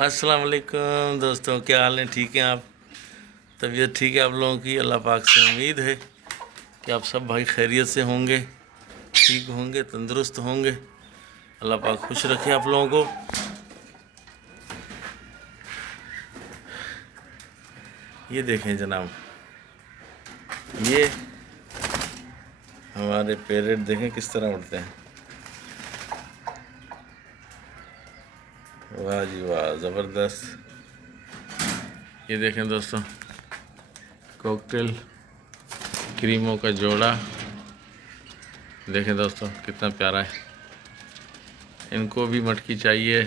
अस्सलाम वालेकुम दोस्तों, क्या हाल है? ठीक हैं आप? तबीयत ठीक है आप लोगों की? अल्लाह पाक से उम्मीद है कि आप सब भाई खैरियत से होंगे, ठीक होंगे, तंदुरुस्त होंगे। अल्लाह पाक खुश रखे आप लोगों को। ये देखें जनाब, ये हमारे पैरेट देखें किस तरह उड़ते हैं। वाह जी वाह, ज़बरदस्त। ये देखें दोस्तों, कॉकटेल क्रीमों का जोड़ा देखें दोस्तों कितना प्यारा है। इनको भी मटकी चाहिए।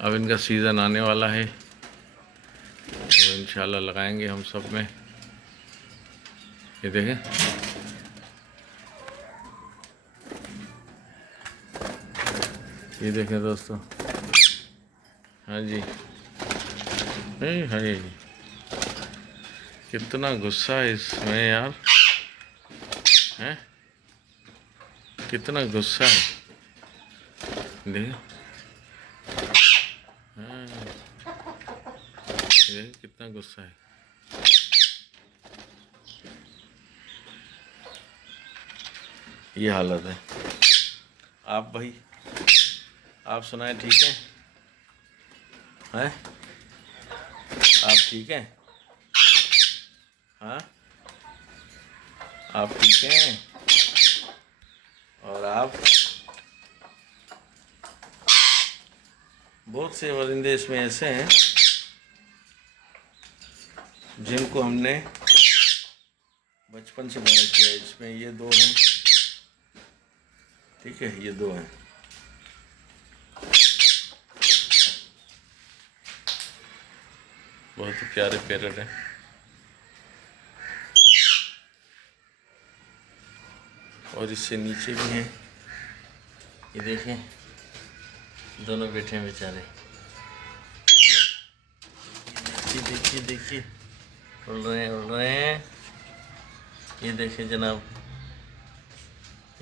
अब इनका सीज़न आने वाला है तो इंशाल्लाह लगाएंगे हम सब में। ये देखें, ये देखें दोस्तों। हाँ जी, है कितना गुस्सा है इसमें यार, हैं कितना गुस्सा है। देखें, हाँ, ये देखें कितना गुस्सा है। ये हालत है। आप भाई, आप सुनाएं, ठीक हैं? हैं आप ठीक हैं? हाँ, आप ठीक हैं? और आप, बहुत से परिंदे इसमें ऐसे हैं जिनको हमने बचपन से बड़ा किया है। इसमें ये दो हैं, ठीक है, ये दो हैं। बहुत ही प्यारे पैरट हैं। और इससे नीचे भी हैं, ये देखें, दोनों बैठे हैं बेचारे। देखिए देखिए देखिए, उड़ रहे हैं। ये देखें जनाब,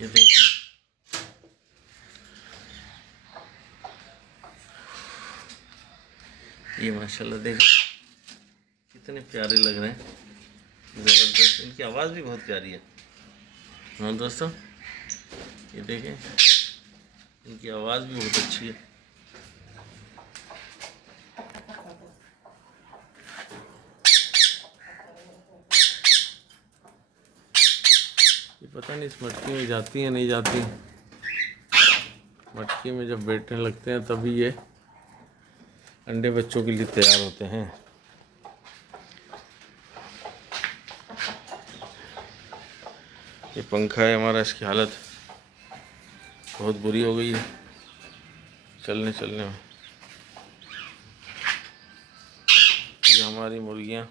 ये देखें, ये माशाल्लाह देखें कितने प्यारे लग रहे हैं, ज़बरदस्त। इनकी आवाज़ भी बहुत प्यारी है। हाँ दोस्तों, ये देखें, इनकी आवाज़ भी बहुत अच्छी है। ये पता नहीं इस मटकी में जाती हैं नहीं जाती। मटकी में जब बैठने लगते हैं तभी ये अंडे बच्चों के लिए तैयार होते हैं। ये पंखा है हमारा, इसकी हालत बहुत बुरी हो गई है चलने में। ये हमारी मुर्गियाँ,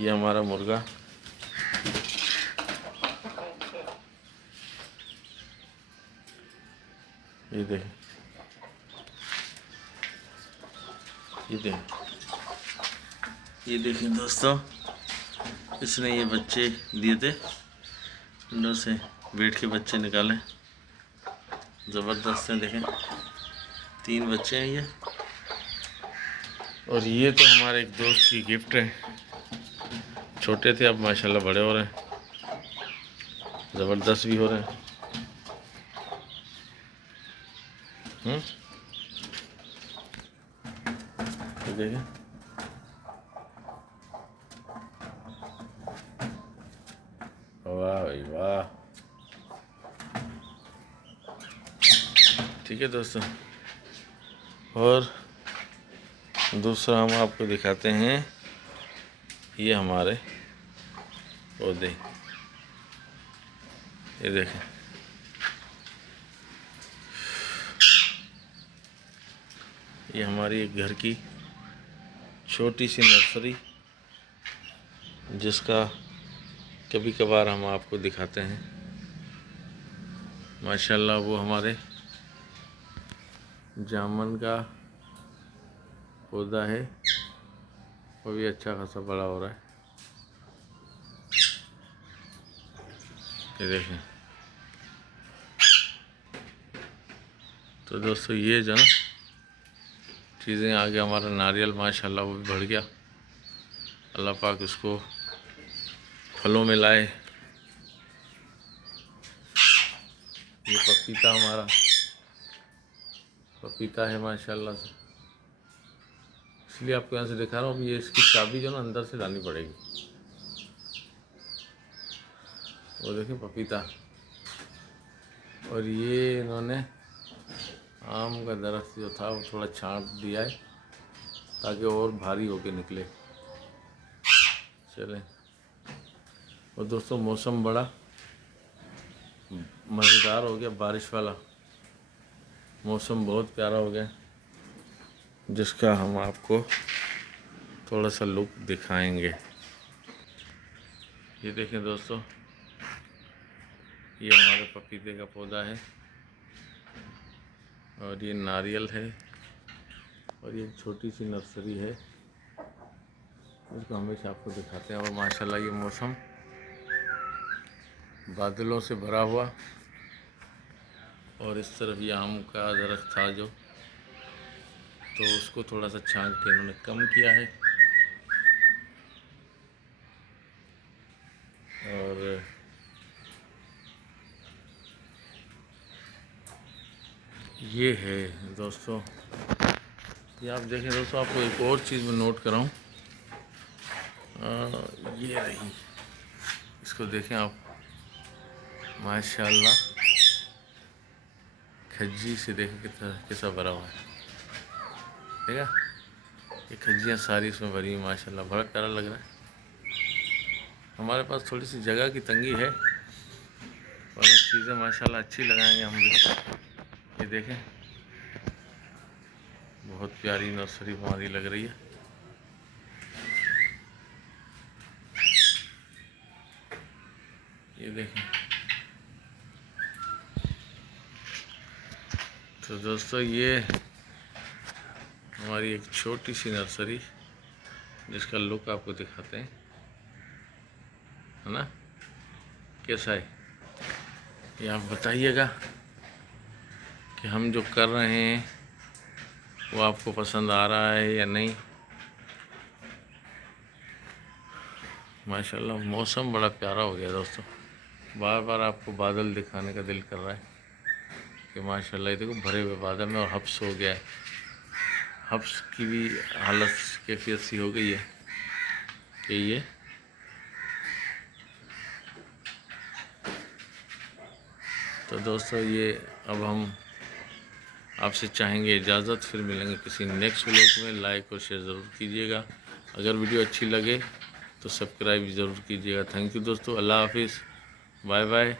ये हमारा मुर्गा। ये देखें, ये देखें, ये देखें दोस्तों, इसने ये बच्चे दिए थे, अंडों से बैठ के बच्चे निकाले, ज़बरदस्त हैं। देखें 3 बच्चे हैं ये। और ये तो हमारे एक दोस्त की गिफ्ट है। छोटे थे, अब माशाल्लाह बड़े हो रहे हैं, ज़बरदस्त भी हो रहे हैं। ये देखें, वाह भाई वाह। ठीक है दोस्तों, और दूसरा हम आपको दिखाते हैं, ये हमारे पौधे। ये देखें, ये हमारी एक घर की छोटी सी नर्सरी, जिसका कभी कभार हम आपको दिखाते हैं। माशाल्लाह वो हमारे जामुन का पौधा है, वो भी अच्छा खासा बड़ा हो रहा है। ये देखें, तो दोस्तों ये जो ना चीज़ें आगे हमारा नारियल माशाल्लाह वो भी बढ़ गया। अल्लाह पाक उसको फलों में लाए। ये पपीता हमारा पपीता है माशाल्लाह से, इसलिए आपको यहाँ से दिखा रहा हूँ। ये इसकी चाबी जो ना अंदर से लानी पड़ेगी। वो देखिए पपीता। और ये इन्होंने आम का दरख्त जो था वो थोड़ा छांट दिया है ताकि और भारी होके निकले। चलें। और दोस्तों मौसम बड़ा मज़ेदार हो गया, बारिश वाला मौसम बहुत प्यारा हो गया, जिसका हम आपको थोड़ा सा लुक दिखाएंगे। ये देखें दोस्तों, ये हमारे पपीते का पौधा है और ये नारियल है और ये छोटी सी नर्सरी है, उसको हमेशा आपको दिखाते हैं। और माशाल्लाह ये मौसम बादलों से भरा हुआ, और इस तरफ ये आम का दरख्त था जो, तो उसको थोड़ा सा छांट के इन्होंने कम किया है। और ये है दोस्तों, ये आप देखें दोस्तों, आपको एक और चीज़ में नोट कराऊँ। ये रही, इसको देखें आप, माशाल्लाह खज्जी से देखें कितना कैसा भरा हुआ है। ठीक है, ये खज्जियाँ सारी इसमें भरी हुई माशाल्लाह, बड़ा प्यारा लग रहा है। हमारे पास थोड़ी सी जगह की तंगी है और चीज़ें माशाल्लाह अच्छी लगाएंगे हम भी। ये देखें बहुत प्यारी नर्सरी हमारी लग रही है। ये देखें। तो दोस्तों ये हमारी एक छोटी सी नर्सरी, जिसका लुक आपको दिखाते हैं, है ना, कैसा है ये आप बताइएगा कि हम जो कर रहे हैं वो आपको पसंद आ रहा है या नहीं। माशाल्लाह मौसम बड़ा प्यारा हो गया दोस्तों, बार बार आपको बादल दिखाने का दिल कर रहा है कि माशाल्लाह ये देखो भरे हुए बादल में, और हब्स हो गया है। हब्स की भी हालत कैफियत सी हो गई है कि ये तो दोस्तों ये अब हम आपसे चाहेंगे इजाज़त, फिर मिलेंगे किसी नेक्स्ट व्लॉग में। लाइक और शेयर ज़रूर कीजिएगा, अगर वीडियो अच्छी लगे तो सब्सक्राइब ज़रूर कीजिएगा। थैंक यू दोस्तों, अल्लाह हाफिज़, बाय बाय।